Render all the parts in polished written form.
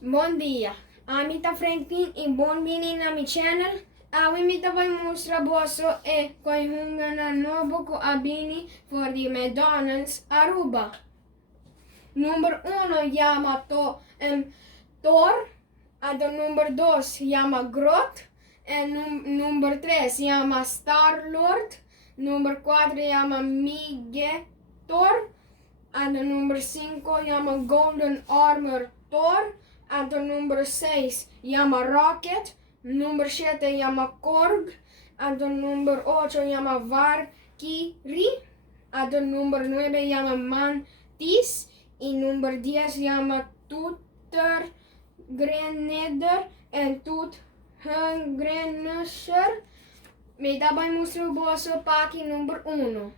Bom dia, Amita Franklin e bem-vindo na minha channel. Amita vai mostrar bosso e coihunga na novo ko abini for the McDonald's Aruba. Number 1 llama Thor, number 2 llama Groot, number 3 llama Star-Lord, number 4 llama Thor, number 5 llama Golden Armor Thor, number 6 llama Rocket, number 7 llama Korg, number 8 llama Valkyrie, number 9 llama Mantis, y number 10 llama Tutter Grenadier en Grenadier. Me dabei mostrar o bosso paki number 1.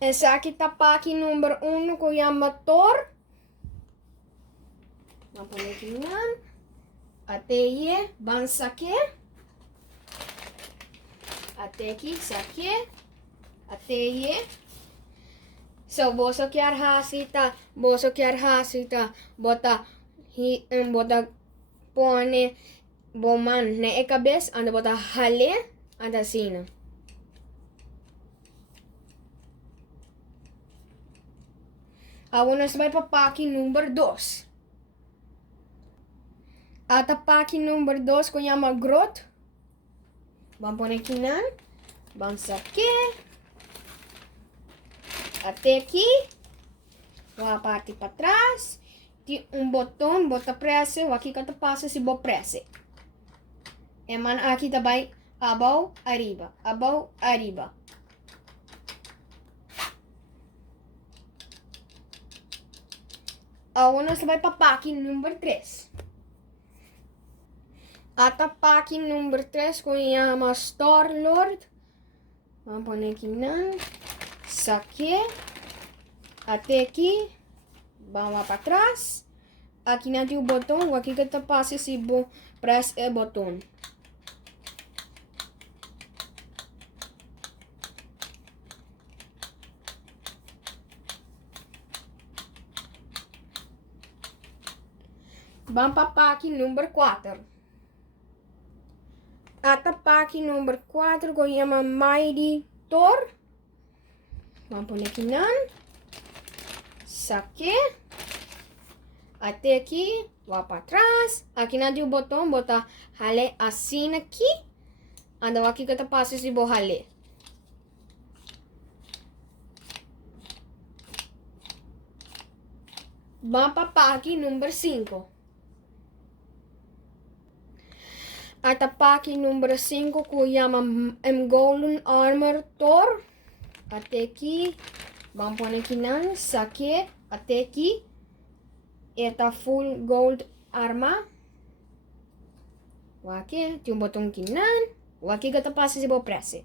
Essa aqui tá paki number 1 que llama Thor. Vamos poner aqui nan. Até aí, van saque. Até aqui, saque. Até aí. So, boso kiar hasita, bota pone boman na ekabes, anda bota hale, anda sina. Agora nós vai para paki number 2. Ata paki number 2 ko llama Groot. Vamos poner aqui nan. Vamos saque. Até aqui, a parte para trás, tem botão, bota pressa, aqui que passa se bo pressa. E man aqui também, abaixo, arriba, abaixo, arriba. Agora nós vai para paki número 3. Ata paki número 3 com chama Star-Lord. Vamos pôr aqui não. Saque. Até aqui. Vamos para trás. Aqui não tem o botão. Aqui que passa se bo press o botão. Vamos para paki número 4. Ata paki número 4 que chama Mighty Thor. Vamos pôr aqui não. Saque. Até aqui. Vá para trás. Aqui não tem o botão. Bota rale assim aqui. Anda aqui que passa se bo rale. Vamos para paki número 5. Ata paki número 5 que chama Golden Armor Thor. Até aqui. Vamos pôr aqui não. Saque. Até aqui. Eta full gold arma. Aqui. Tem um botão aqui não. Aqui que passa se vou pressa.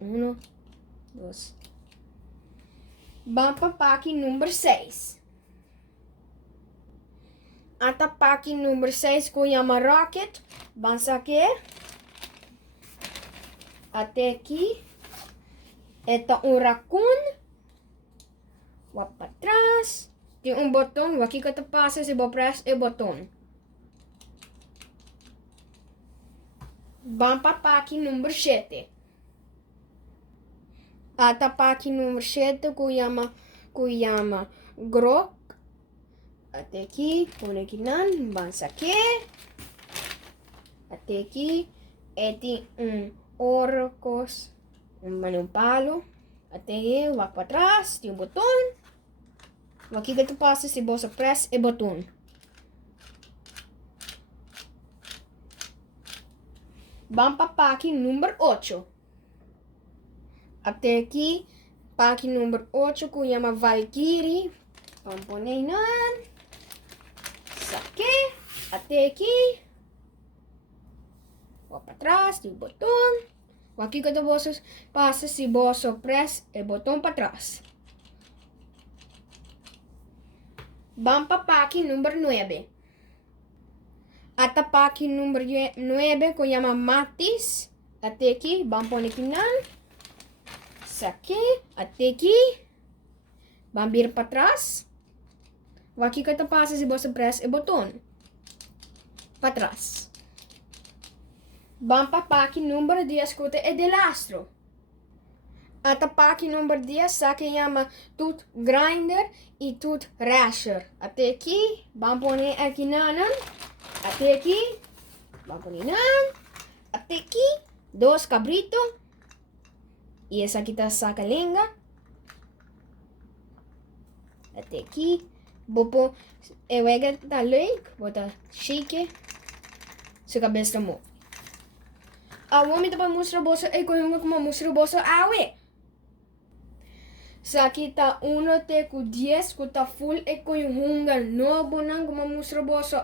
1, 2. Vamos para paki número 6. Ata paki número 6 que chama Rocket. Vamos aqui. Até aqui. Eta raccoon. Vá para trás. Tem botão. Aqui que passa se vou press o botão. Vamos para paki número 7. Ata paki número 7 que chama Groot. Até aqui, põe aqui não, vamos aqui. Até aqui, tem orcos, um palo. Até aí, vai para trás, tem botão. Aqui que tu passa se você press o botão. Vamos para paki número 8. Até aqui, paki número 8 que chama Valkyrie. Vamos pôr aí não. Saque. Até aqui. Vou para trás, tem o botão. Aqui que você passa se você press o botão para trás. Vamos para paki número 9. Ata paki número 9 que chama Mantis. Até aqui, vamos pôr aqui não. Saque. Até aqui. Vamos vir para trás. Aqui que tá passa se você pressa o botão. Para trás. Vamos para pack número 10, que é de lastro. Até pack número 10, sabe que chama tooth grinder e tooth rasher. Até aqui, vamos pôr aqui nanan. Até aqui, vamos pôr nanan. Até aqui, 2 cabritos. E essa aqui tá saca linga. Até aqui. Vou pôr, eu tá leuk, vou tá chique. Sua cabeça move. A homem tá para mostrar o bolso, e com como mostrar o bolso, Sa aqui tá 1 até com 10, que tá full, e com hunger novo, não, como mostrar o bolso,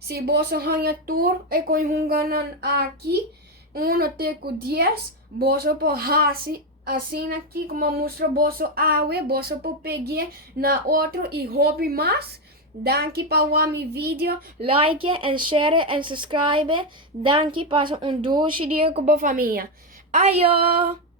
Se o bolso hanya tur, e com hunger não aqui, 1 até com 10, bolso por hasi, assim aqui, como mostra o bolso bolso por peguei na outro e hobby mais. Danke para o meu vídeo, like and share and subscribe. Danke para um doce dia com a família. Aio!